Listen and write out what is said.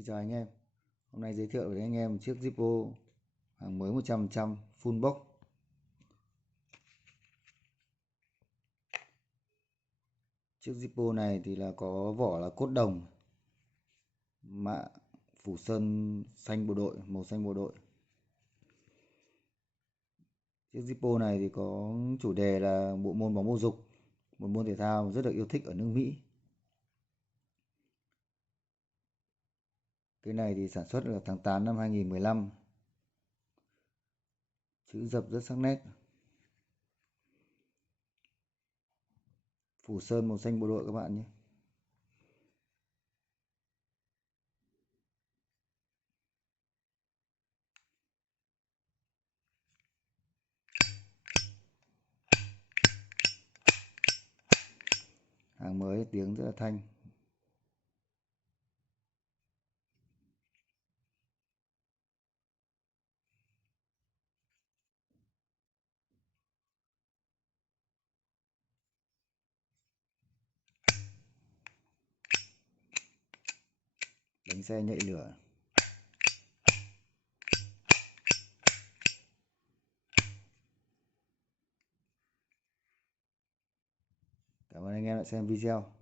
Xin chào anh em. Hôm nay giới thiệu với anh em chiếc Zippo hàng mới 100% full box. Chiếc Zippo này thì là có vỏ là cốt đồng, mạ phủ sơn xanh bộ đội, màu xanh bộ đội. Chiếc Zippo này thì có chủ đề là bộ môn bóng bầu dục, một môn thể thao rất được yêu thích ở nước Mỹ. Cái này thì sản xuất ở tháng 8 năm 2015. Chữ dập rất sắc nét. Phủ sơn màu xanh bộ đội các bạn nhé. Hàng mới tiếng rất là thanh. Bánh xe nhạy lửa. Cảm ơn anh em đã xem video.